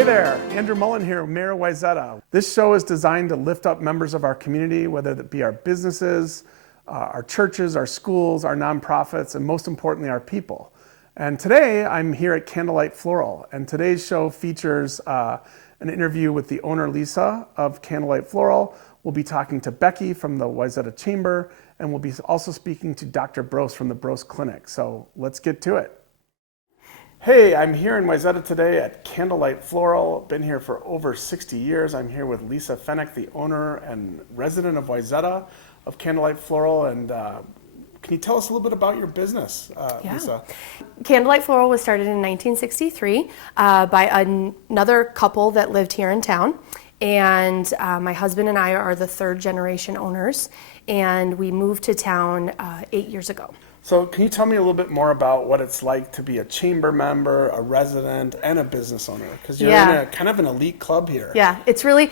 Hey there, Andrew Mullen here, Mayor of Wayzata. This show is designed to lift up members of our community, whether that be our businesses, our churches, our schools, our nonprofits, and most importantly, our people. And today I'm here at Candlelight Floral, and today's show features an interview with the owner, Lisa, of Candlelight Floral. We'll be talking to Becky from the Wayzata Chamber, and we'll be also speaking to Dr. Brose from the Brose Clinic. So let's get to it. Hey, I'm here in Wayzata today at Candlelight Floral. Been here for over 60 years. I'm here with Lisa Fennick, the owner and resident of Wayzata of Candlelight Floral. And can you tell us a little bit about your business, Lisa? Candlelight Floral was started in 1963 by another couple that lived here in town. And my husband and I are the third generation owners. And we moved to town 8 years ago. So can you tell me a little bit more about what it's like to be a chamber member, a resident, and a business owner? Because you're in a kind of an elite club here. Yeah, it's really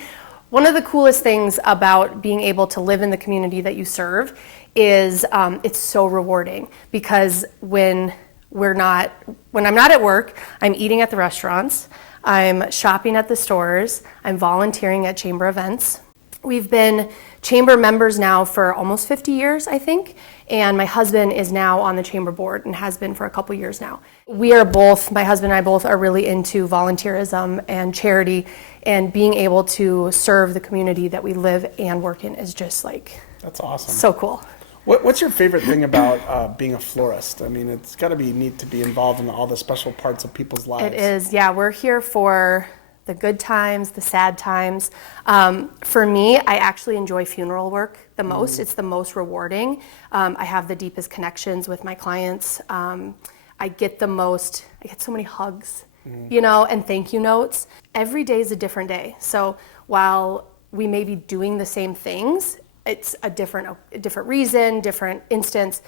one of the coolest things about being able to live in the community that you serve is it's so rewarding, because when I'm not at work, I'm eating at the restaurants, I'm shopping at the stores, I'm volunteering at chamber events. We've been chamber members now for almost 50 years, I think, and my husband is now on the chamber board and has been for a couple years now. We are both, my husband and I both are really into volunteerism and charity, and being able to serve the community that we live and work in is just like, that's awesome. So cool. What's your favorite thing about being a florist? I mean, it's got to be neat to be involved in all the special parts of people's lives. It is, yeah. We're here for the good times, the sad times. For me, I actually enjoy funeral work the most. It's the most rewarding. I have the deepest connections with my clients. I get so many hugs, and thank you notes. Every day is a different day. So while we may be doing the same things, it's a different reason, different instance.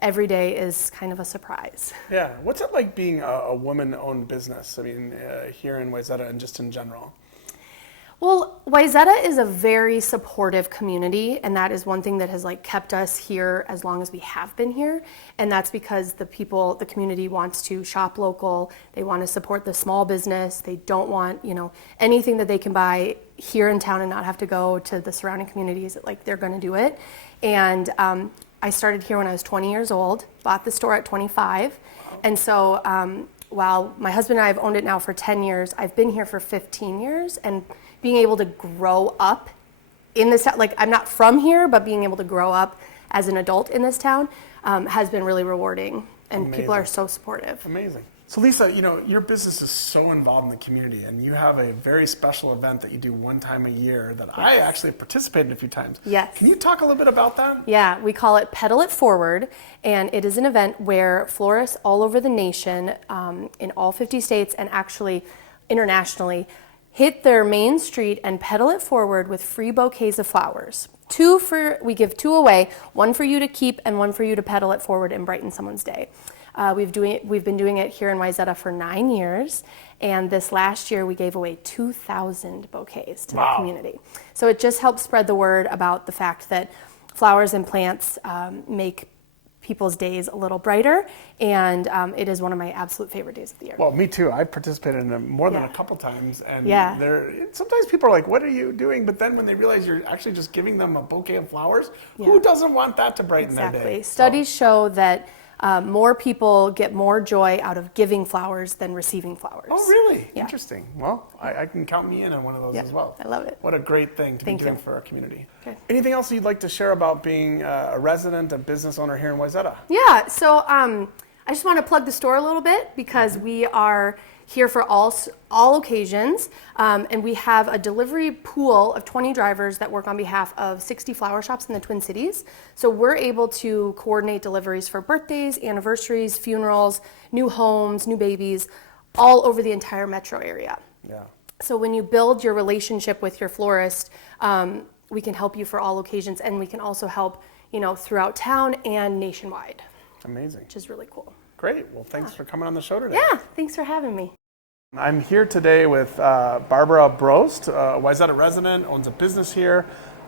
Every day is kind of a surprise. Yeah. What's it like being a woman-owned business? I mean, here in Wayzata and just in general? Well, Wayzata is a very supportive community, and that is one thing that has kept us here as long as we have been here. And that's because the community wants to shop local. They want to support the small business. They don't want, anything that they can buy here in town and not have to go to the surrounding communities. They're going to do it. And I started here when I was 20 years old, bought the store at 25. Wow. And so while my husband and I have owned it now for 10 years, I've been here for 15 years, and being able to grow up in this town, I'm not from here, but being able to grow up as an adult in this town has been really rewarding, and Amazing. People are so supportive. Amazing. So Lisa, your business is so involved in the community, and you have a very special event that you do one time a year that I actually participated in a few times. Yes. Can you talk a little bit about that? Yeah, we call it Petal It Forward, and it is an event where florists all over the nation, in all 50 states and actually internationally, hit their main street and petal it forward with free bouquets of flowers. We give 2 away, one for you to keep and one for you to petal it forward and brighten someone's day. We've been doing it here in Wayzata for 9 years, and this last year we gave away 2,000 bouquets to the community. So it just helps spread the word about the fact that flowers and plants make people's days a little brighter, and it is one of my absolute favorite days of the year. Well, me too. I've participated in it more than a couple times, and sometimes people are like, what are you doing? But then when they realize you're actually just giving them a bouquet of flowers, who doesn't want that to brighten their day? Exactly. Studies show that more people get more joy out of giving flowers than receiving flowers. Oh, really? Yeah. Interesting. Well, I can count me in on one of those as well. I love it. What a great thing to be doing for our community. Okay. Anything else you'd like to share about being a resident, a business owner here in Wayzata? Yeah, so I just want to plug the store a little bit, because we are here for all occasions, and we have a delivery pool of 20 drivers that work on behalf of 60 flower shops in the Twin Cities. So we're able to coordinate deliveries for birthdays, anniversaries, funerals, new homes, new babies, all over the entire metro area. Yeah. So when you build your relationship with your florist, we can help you for all occasions, and we can also help, throughout town and nationwide. Amazing. Which is really cool. Great. Well, thanks for coming on the show today. Yeah, thanks for having me. I'm here today with Barbara Brost, a Wayzata resident, owns a business here.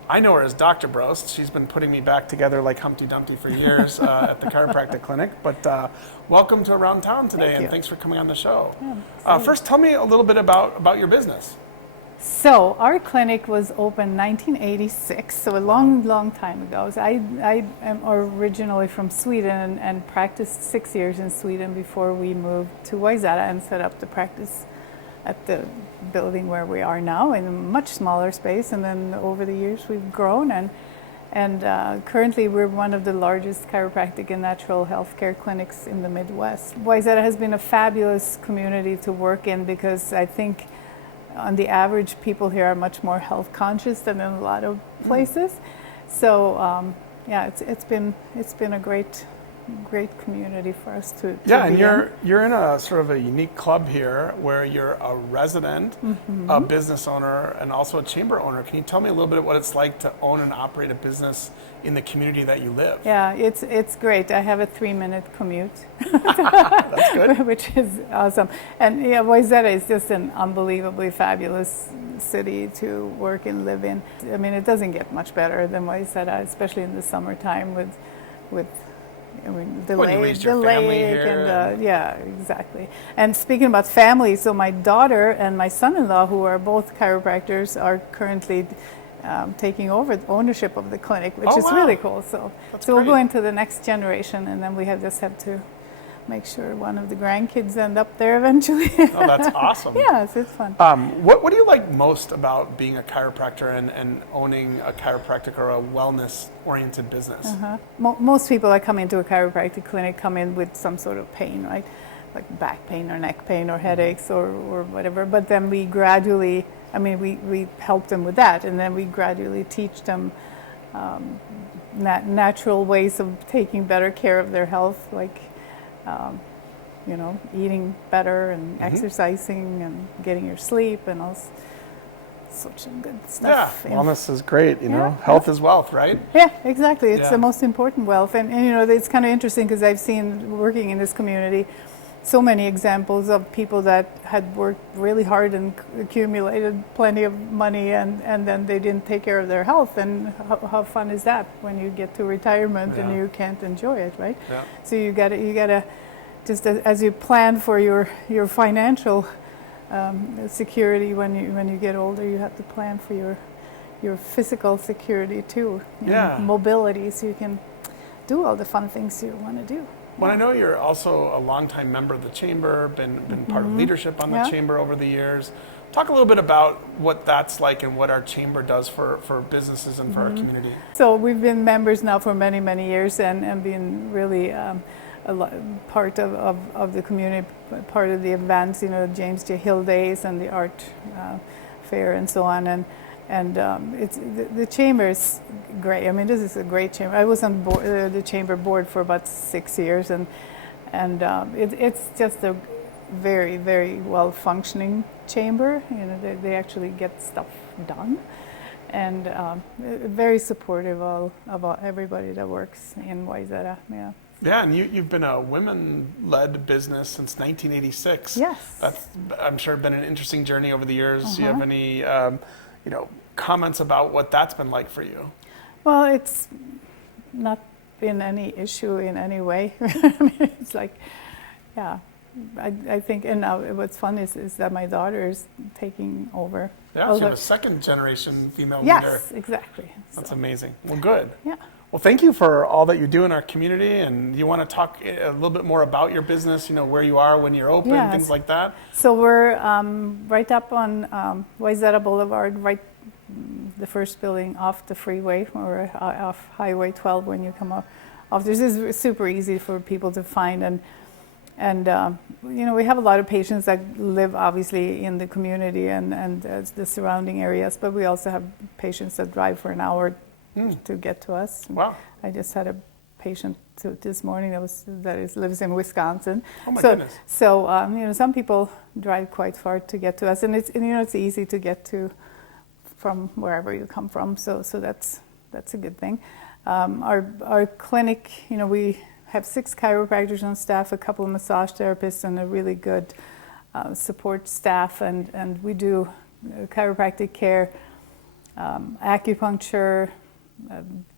I know her as Dr. Brost. She's been putting me back together like Humpty Dumpty for years at the chiropractic clinic. But welcome to Around Town today, and thanks for coming on the show. First, tell me a little bit about your business. So our clinic was opened 1986, so a long time ago. So I am originally from Sweden and practiced 6 years in Sweden before we moved to Wayzata and set up the practice at the building where we are now in a much smaller space. And then over the years we've grown, and currently we're one of the largest chiropractic and natural healthcare clinics in the Midwest. Wayzata has been a fabulous community to work in because I think on the average, people here are much more health conscious than in a lot of places. So yeah, it's been a great community for us to Yeah, be and you're in a sort of a unique club here where you're a resident, a business owner, and also a chamber owner. Can you tell me a little bit what it's like to own and operate a business in the community that you live? Yeah, it's great. I have a 3-minute commute. That's good. Which is awesome. And yeah, Wayzata is just an unbelievably fabulous city to work and live in. I mean, it doesn't get much better than Wayzata, especially in the summertime with I mean, the When you lake, raised your family here and yeah, exactly. And speaking about family, so my daughter and my son-in-law, who are both chiropractors, are currently taking over the ownership of the clinic, which is really cool. So we'll go into the next generation, and then we just have to make sure one of the grandkids end up there eventually. Oh, that's awesome. Yes, it's fun. What do you like most about being a chiropractor and owning a chiropractic or a wellness-oriented business? Most people that come into a chiropractic clinic come in with some sort of pain, right? Like back pain or neck pain or headaches or whatever. But then we gradually, I mean, we help them with that, and then we gradually teach them natural ways of taking better care of their health, like you know, eating better and exercising and getting your sleep and all such good stuff. Yeah, wellness is great, you know. Health is wealth, right? Yeah, exactly. It's the most important wealth. And you know, it's kind of interesting because I've seen, working in this community, so many examples of people that had worked really hard and accumulated plenty of money, and then they didn't take care of their health. And how fun is that when you get to retirement and you can't enjoy it, right? Yeah. So you gotta just as you plan for your financial security when you get older, you have to plan for your physical security too. You know, mobility, so you can do all the fun things you want to do. Well, I know you're also a longtime member of the chamber, been part of leadership on the chamber over the years. Talk a little bit about what that's like and what our chamber does for businesses and for our community. So we've been members now for many years and been really part of the community, part of the events, you know, James J. Hill Days and the art fair and so on. And it's the chamber is great. I mean, this is a great chamber. I was on the chamber board for about 6 years, and it's just a very well functioning chamber. You know, they actually get stuff done, and very supportive of everybody that works in Wayzata. Yeah. Yeah, and you've been a women-led business since 1986. Yes. That's, I'm sure, been an interesting journey over the years. Do you have any comments about what that's been like for you? Well, it's not been any issue in any way. I mean, it's like, yeah, I think, and now what's fun is that my daughter is taking over. Yeah, so you have a second generation female leader. Yes, exactly. That's amazing. Well, good. Yeah. Well, thank you for all that you do in our community, and you want to talk a little bit more about your business, you know, where you are when you're open, things like that? So we're right up on Wayzata Boulevard, right the first building off the freeway, or off Highway 12 when you come off. This is super easy for people to find, and you know, we have a lot of patients that live obviously in the community and the surrounding areas, but we also have patients that drive for an hour to get to us. Wow. I just had a patient this morning that lives in Wisconsin. Oh my goodness. So you know, some people drive quite far to get to us, and you know, it's easy to get to from wherever you come from. So that's a good thing. Our clinic, you know, we have 6 chiropractors on staff, a couple of massage therapists, and a really good support staff, and we do chiropractic care acupuncture,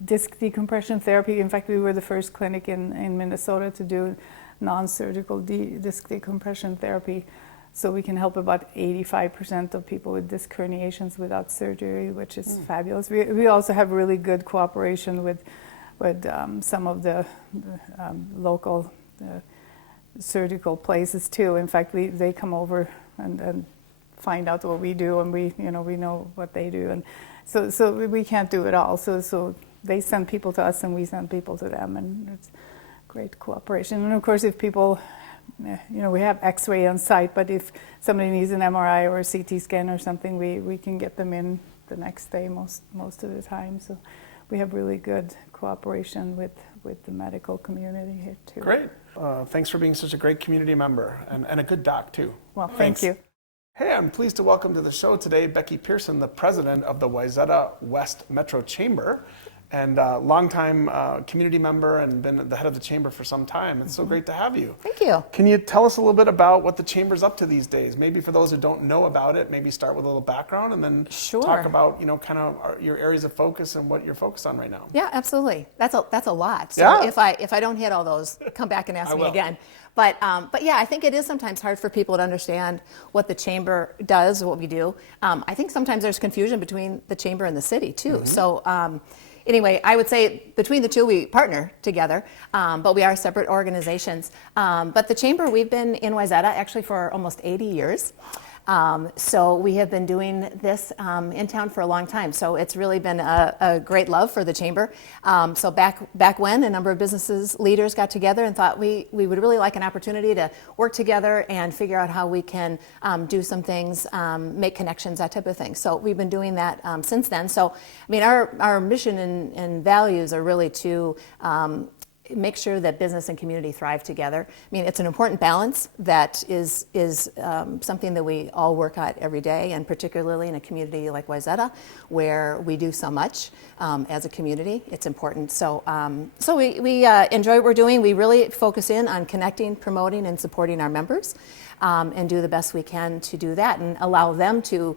disc decompression therapy. In fact, we were the first clinic in Minnesota to do non-surgical disc decompression therapy. So we can help about 85% of people with disc herniations without surgery, which is fabulous. We also have really good cooperation with some of the local surgical places too. In fact, they come over and find out what we do, and we know what they do, and so we can't do it all. So they send people to us, and we send people to them, and it's great cooperation. And of course, if people, we have X-ray on site, but if somebody needs an MRI or a CT scan or something, we can get them in the next day most of the time. So we have really good cooperation with the medical community here too. Great. Thanks for being such a great community member and a good doc too. Well, Thanks. thank you. Hey, I'm pleased to welcome to the show today Becky Pearson, the president of the Wayzata West Metro Chamber, and longtime community member and been the head of the chamber for some time. It's so great to have you. Thank you. Can you tell us a little bit about what the chamber's up to these days? Maybe for those who don't know about it, maybe start with a little background and then Sure. talk about kind of your areas of focus and what you're focused on right now. Yeah, absolutely. That's a lot. So Yeah. if I don't hit all those, come back and ask I me will. again. But yeah, I think it is sometimes hard for people to understand what the chamber does, what we do. I think sometimes there's confusion between the chamber and the city too. So anyway, I would say between the two we partner together, but we are separate organizations. But the chamber, we've been in Wayzata actually for almost 80 years. So we have been doing this in town for a long time. So it's really been a great love for the chamber. So back when a number of leaders got together and thought we would really like an opportunity to work together and figure out how we can do some things, make connections, that type of thing. So we've been doing that since then. So I mean, our mission and values are really to make sure that business and community thrive together. I mean, it's an important balance that is something that we all work at every day, and particularly in a community like Wayzata, where we do so much as a community. It's important. So we enjoy what we're doing. We really focus in on connecting, promoting, and supporting our members, and do the best we can to do that and allow them to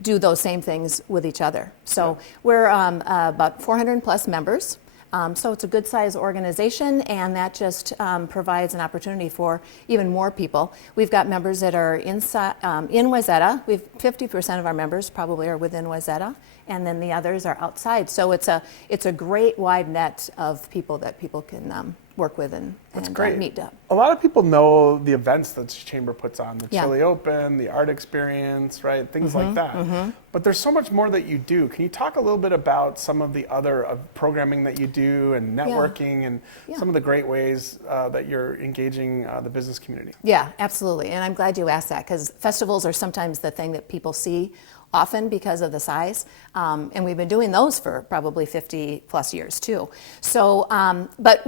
do those same things with each other. So we're about 400 plus members. So it's a good sized organization, and that just provides an opportunity for even more people. We've got members that are in Wayzata. We've 50% of our members probably are within Wayzata, and then the others are outside. So it's a great wide net of people that people can work with and Great. meet up. A lot of people know the events that the chamber puts on, the Yeah. Chili Open, the art experience, right? Things like that. But there's so much more that you do. Can you talk a little bit about some of the other programming that you do and networking and some of the great ways that you're engaging the business community? Yeah, absolutely. And I'm glad you asked that, because festivals are sometimes the thing that people see often because of the size. And we've been doing those for probably 50 plus years too. So, but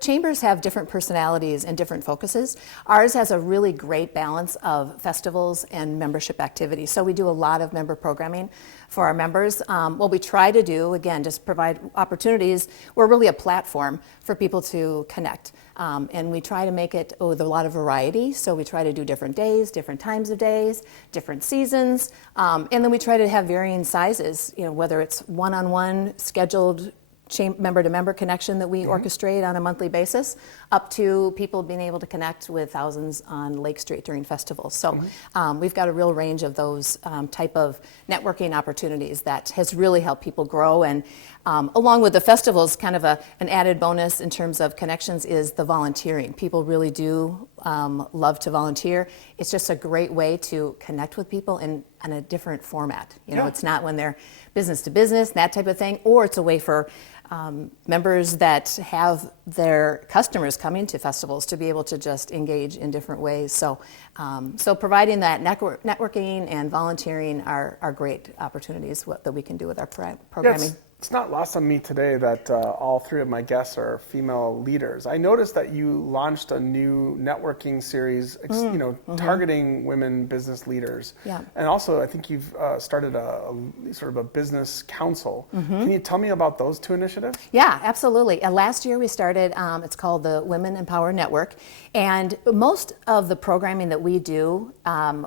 chambers have different personalities and different focuses. Ours has a really great balance of festivals and membership activities. So we do a lot of member programming for our members. What we try to do, again, just provide opportunities. We're really a platform for people to connect. And we try to make it with a lot of variety. So we try to do different days, different times of days, different seasons. And then we try to have varying sizes, whether it's one-on-one scheduled member-to-member connection that we orchestrate on a monthly basis, up to people being able to connect with thousands on Lake Street during festivals. So we've got a real range of those type of networking opportunities that has really helped people grow. And along with the festivals, kind of an added bonus in terms of connections is the volunteering. People really do love to volunteer. It's just a great way to connect with people in a different format. It's not when they're business to business, that type of thing, or it's a way for members that have their customers coming to festivals to be able to just engage in different ways. So providing that networking and volunteering are great opportunities that we can do with our programming. It's not lost on me today that all three of my guests are female leaders. I noticed that you launched a new networking series, targeting women business leaders. Yeah. And also, I think you've started a sort of a business council. Can you tell me about those two initiatives? Yeah, absolutely. Last year we started, it's called the Women Empower Network. And most of the programming that we do,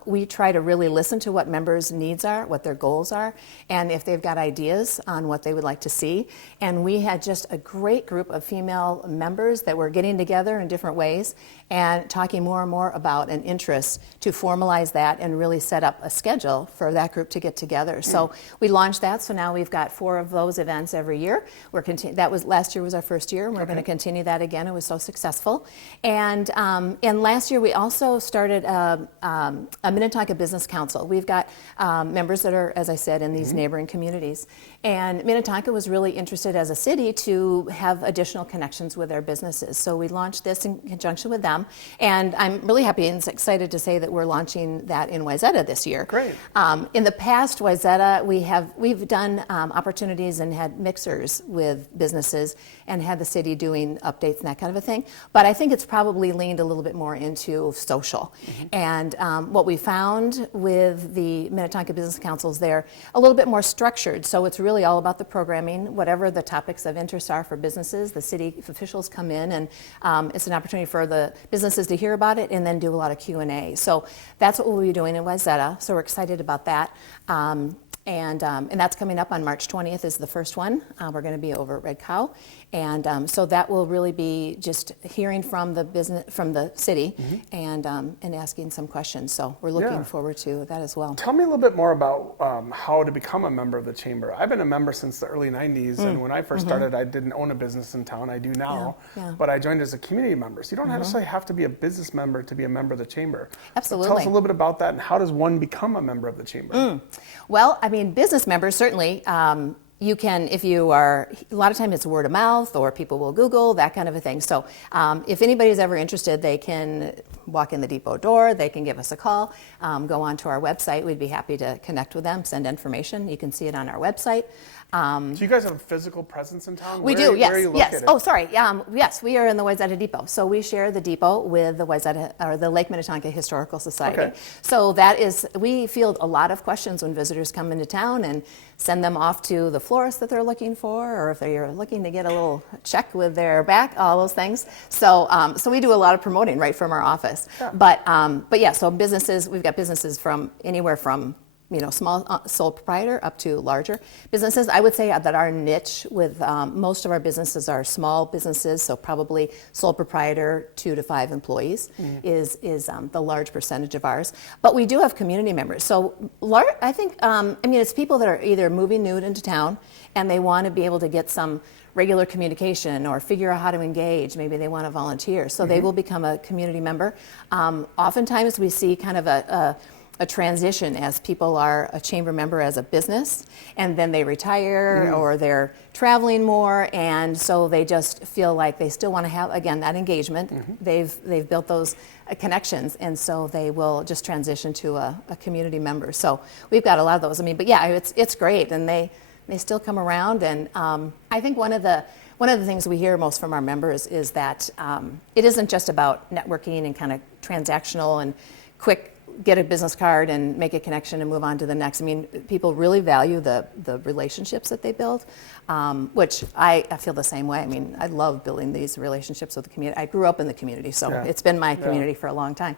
we try to really listen to what members' needs are, what their goals are, and if they've got ideas on what they would like to see. And we had just a great group of female members that were getting together in different ways and talking more and more about an interest to formalize that and really set up a schedule for that group to get together. So we launched that, so now we've got 4 of those events every year. That was last year was our first year, and we're going to continue that again. It was so successful. And last year we also started a Minnetonka Business Council. We've got members that are, as I said, in these neighboring communities. And Minnetonka was really interested as a city to have additional connections with their businesses. So we launched this in conjunction with them. And I'm really happy and excited to say that we're launching that in Wayzata this year. Great. In the past, Wayzata, we've done opportunities and had mixers with businesses and had the city doing updates and that kind of a thing. But I think it's probably leaned a little bit more into social. And what we found with the Minnetonka Business Councils, they're a little bit more structured. So it's really all about the programming, whatever the topics of interest are for businesses. The city officials come in, and it's an opportunity for the businesses to hear about it and then do a lot of Q&A. So that's what we'll be doing in Wayzata. So we're excited about that. And that's coming up on March 20th is the first one. We're going to be over at Red Cow. And so that will really be just hearing from the business, from the city, and asking some questions. So we're looking forward to that as well. Tell me a little bit more about how to become a member of the chamber. I've been a member since the early 90s, and when I first started, I didn't own a business in town. I do now, but I joined as a community member. So you don't necessarily have to be a business member to be a member of the chamber. Absolutely. So tell us a little bit about that, and how does one become a member of the chamber? Well, I mean, business members, certainly, you can, if you are, a lot of times it's word of mouth or people will Google, that kind of a thing. So if anybody's ever interested, they can walk in the depot door, they can give us a call, go onto our website. We'd be happy to connect with them, send information. You can see it on our website. So you guys have a physical presence in town? We do, yes. Where are you yes. located? Oh, sorry. Yes, we are in the Wayzata Depot. So we share the depot with the Wayzata, or the Lake Minnetonka Historical Society. Okay. So that is, we field a lot of questions when visitors come into town and send them off to the florist that they're looking for, or if they're looking to get a little check with their back, all those things. So so we do a lot of promoting right from our office. Yeah. But yeah, so businesses, we've got businesses from anywhere from small sole proprietor up to larger businesses. I would say that our niche with most of our businesses are small businesses, so probably sole proprietor, 2 to 5 employees is the large percentage of ours. But we do have community members. So I think, it's people that are either moving new into town and they want to be able to get some regular communication or figure out how to engage. Maybe they want to volunteer. So they will become a community member. Oftentimes we see kind of a transition as people are a chamber member as a business, and then they retire or they're traveling more, and so they just feel like they still want to have, again, that engagement. They've built those connections, and so they will just transition to a community member. So we've got a lot of those. But yeah, it's great, and they still come around. And I think one of the things we hear most from our members is that it isn't just about networking and kind of transactional and quick get a business card and make a connection and move on to the next. People really value the relationships that they build, which I feel the same way. I love building these relationships with the community. I grew up in the community, so it's been my community for a long time.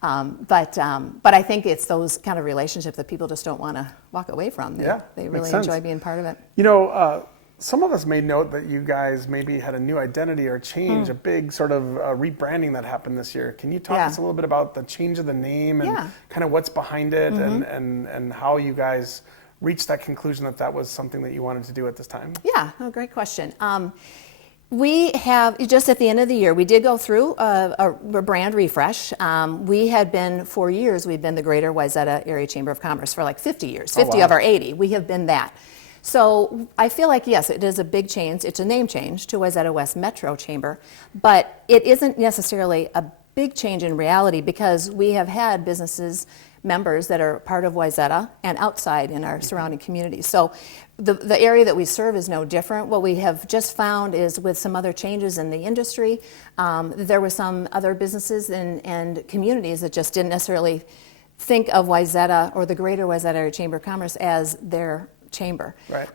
But I think it's those kind of relationships that people just don't want to walk away from. They really enjoy being part of it. Some of us may note that you guys maybe had a new identity or change, a big sort of rebranding that happened this year. Can you talk us a little bit about the change of the name and kind of what's behind it and how you guys reached that conclusion that was something that you wanted to do at this time? Yeah, great question. We have, just at the end of the year, we did go through a brand refresh. We had been, for years, we've been the Greater Wayzata Area Chamber of Commerce for like 50 years, 50 of our 80. We have been that. So I feel like, yes, it is a big change. It's a name change to Wayzata West Metro Chamber, but it isn't necessarily a big change in reality because we have had businesses members that are part of Wayzata and outside in our surrounding communities. So the area that we serve is no different. What we have just found is with some other changes in the industry, there were some other businesses and communities that just didn't necessarily think of Wayzata or the greater Wayzata Area Chamber of Commerce as their chamber. Right.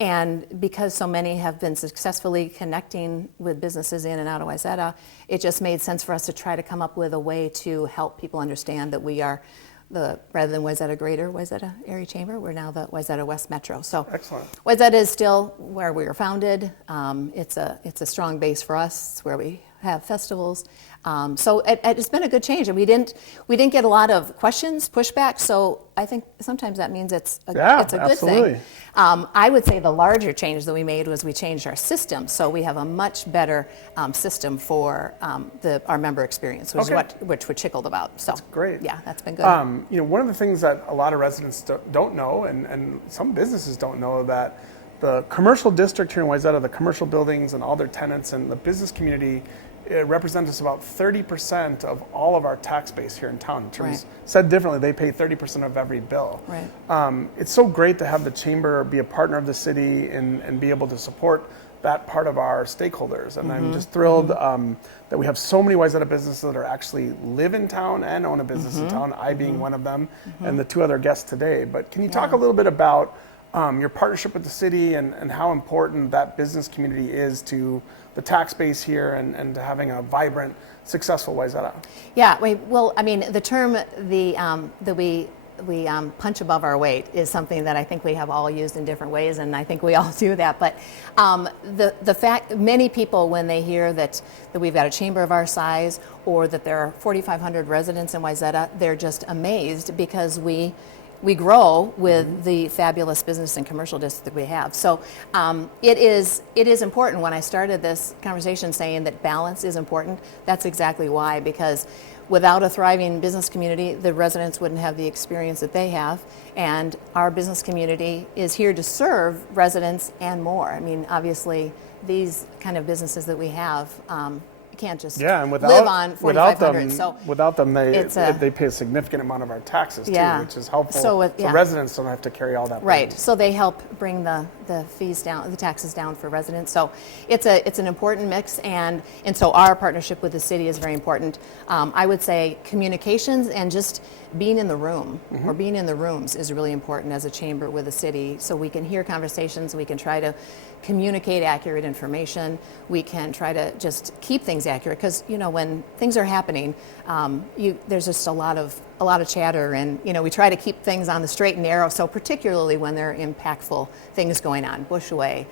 And because so many have been successfully connecting with businesses in and out of Wayzata, it just made sense for us to try to come up with a way to help people understand that we are rather than Wayzata Greater Wayzata Area Chamber, we're now the Wayzata West Metro. So Excellent. Wayzata is still where we were founded. It's a strong base for us. It's where we have festivals. So it's been a good change, and we didn't get a lot of questions, pushback. So I think sometimes that means it's a good absolutely. thing. I would say the larger change that we made was we changed our system, so we have a much better system for our member experience, which Okay. is which we're tickled about. So great. Yeah, that's been good. One of the things that a lot of residents don't know, and some businesses don't know, that the commercial district here in Wayzata, the commercial buildings and all their tenants and the business community, it represents about 30% of all of our tax base here in town. In terms, Right. Said differently, they pay 30% of every bill. Right. It's so great to have the chamber be a partner of the city and be able to support that part of our stakeholders. And I'm just thrilled that we have so many Wayzata businesses that are actually live in town and own a business in town, I being one of them, and the two other guests today. But can you talk a little bit about your partnership with the city and how important that business community is to the tax base here and to having a vibrant, successful Wayzata? Yeah, the term that we punch above our weight is something that I think we have all used in different ways, and I think we all do that. But the fact, many people, when they hear that we've got a chamber of our size or that there are 4,500 residents in Wayzata, they're just amazed because we grow with the fabulous business and commercial district that we have. So it is important. When I started this conversation saying that balance is important, that's exactly why, because without a thriving business community, the residents wouldn't have the experience that they have, and our business community is here to serve residents and more. I mean, obviously, these kind of businesses that we have, can't just and live on 4,500. So without them, they it's pay a significant amount of our taxes Yeah. too, which is helpful. So So residents don't have to carry all that. Right. burden. So they help bring the fees down, the taxes down for residents. So it's an important mix, and so our partnership with the city is very important. I would say communications and just being in the room or being in the rooms is really important as a chamber with the city, so we can hear conversations, we can try to communicate accurate information, we can try to just keep things accurate, because when things are happening, there's just a lot of chatter, and we try to keep things on the straight and narrow. So particularly when there are impactful things going on, Bushway,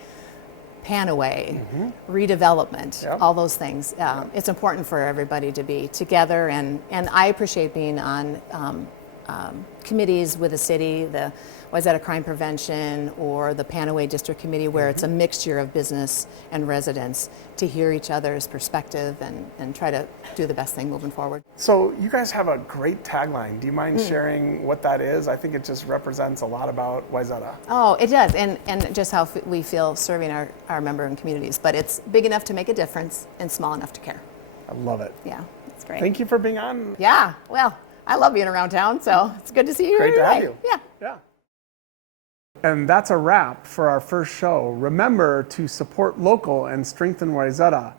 Panaway, redevelopment, all those things. It's important for everybody to be together, and I appreciate being on committees with the city, the Wayzata Crime Prevention or the Panaway District Committee, where it's a mixture of business and residents, to hear each other's perspective and try to do the best thing moving forward. So you guys have a great tagline. Do you mind sharing what that is? I think it just represents a lot about Wayzata. Oh, it does, and just how we feel serving our member and communities. But it's big enough to make a difference and small enough to care. I love it. Yeah, it's great. Thank you for being on. Yeah, well, I love being around town, so it's good to see you. Great to have you. Yeah. Yeah. And that's a wrap for our first show. Remember to support local and strengthen Wayzata.